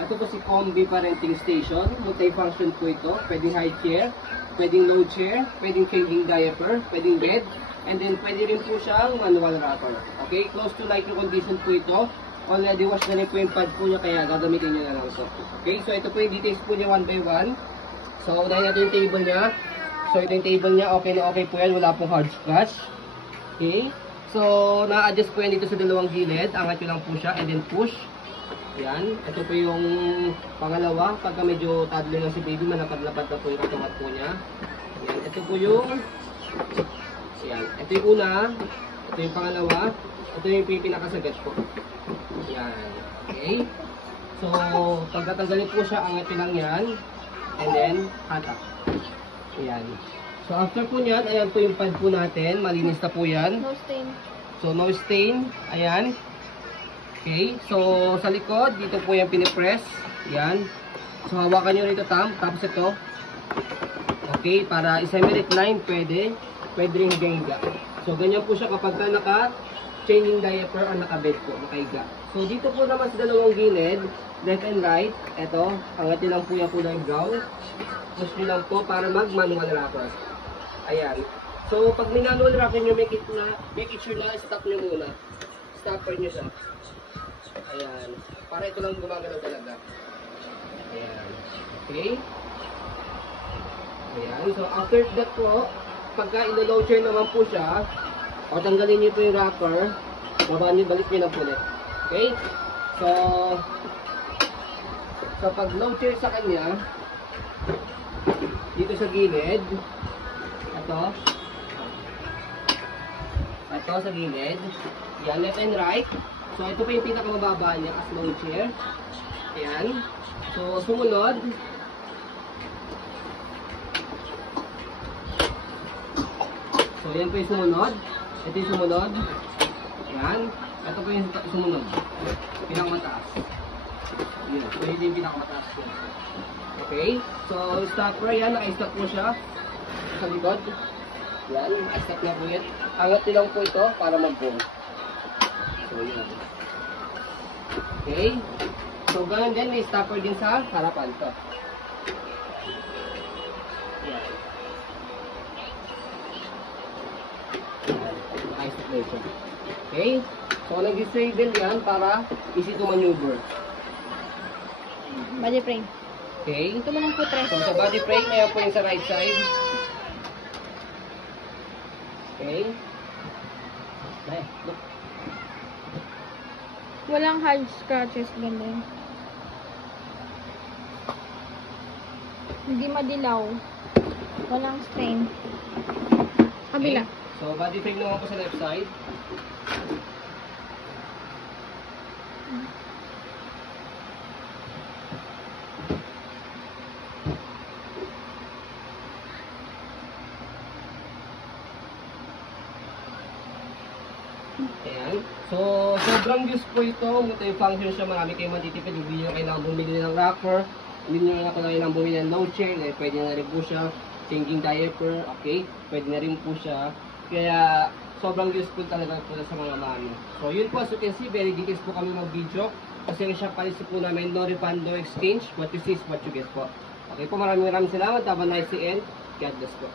Ito po si Combi Parenting Station. Multi-function po ito. Pwedeng high chair, pwedeng low chair, pwedeng changing diaper, pwedeng bed, and then pwede rin po siyang manual wrapper. Okay, close to like condition po ito. Already wash na rin po yung pad po niya, kaya gagamitin niyo na lang ito. Okay, so ito po yung details po niya one by one. So, unahin natin yung table niya. So, ito yung table niya. Okay na okay po yan. Wala pong hard scratch. Okay. So, na-adjust po yan dito sa dalawang gilid. Angat nyo lang po siya and then push. Yan. Ito po yung pangalawa. Pagka medyo toddler na si baby, malapad-lapad na po yung katawan po niya. Yan. Ito po yung yan. Ito yung una. Ito yung pangalawa. Ito yung pinakasagat po. Yan. Okay. So, pagkatanggalin po siya, angat lang yan. And then, hatak. Ayan. So, after po nyan, ayan po yung pad po natin. Malinis na po yan. No stain. So, no stain. Ayan. Okay. So, sa likod, dito po yung pinipress. Ayan. So, hawakan nyo rito tapos ito. Okay. Para i-semi-recline, pwede. Pwede rin higa-higa. So, ganyan po siya kapag ka naka-changing diaper o naka-bed po, naka-higa. So, dito po naman sa dalawang gilid, left and right, ito, angat nyo lang po yung kulay brown. Push nyo lang po para mag-manual wrapper. Ayan. So, pag manual wrapper nyo, make it sure na stop nyo muna. Stopper nyo siya. Ayan. Para ito lang gumagalaw talaga. Ayan. Okay? Ayan. So, after that po, pagka ilo-low chair naman po siya, o tanggalin nyo po yung wrapper, babaan nyo, balik nyo lang po ulit. Okay? So pag low chair sa kanya, dito sa gilid, ito sa gilid, yan, left and right. So ito po yung pinakamababa niya as low chair. Ayan. So sumunod, so yan po yung sumunod. Ito yung sumunod. Ayan. Ito po yung sumunod. Pinakamataas. Yun. So, yun yung pinakamataas. Okay. So, stopper yan. Naka-stop po siya. Sa likod. Yan. Naka-stop na po yan. Angat nyo lang po ito para mag-boom. So, yun. Okay. So, ganun din. May stopper din sa harapan to. Yan. Naka-stop na ito. Okay. So, nag-disable yan para easy to maneuver. Body frame. Okay. Ito mo lang po tres. So, sa body frame, mayroon po yung sa right side. Okay. Ay, look. Walang hard scratches, ganun. Hindi madilaw. Walang stain. Kabila. Okay. So, body frame naman po sa left side. Ayan. So, sobrang use po ito. Multi-function siya. Marami kayong matitipid. Hindi nyo kailangan bumili ng wrapper. Hindi nyo kailangan bumili ng low chair. Pwede na rin po siya. Changing diaper. Okay. Pwede na rin po siya. Kaya, sobrang useful talaga po sa mga mami. So, yun po. As you can see, very details po kami mag-video. Kasi yung shop policy po namin, no refund, no exchange. What you see is what you get po. Okay po. Maraming salamat. Have a nice day and God bless po.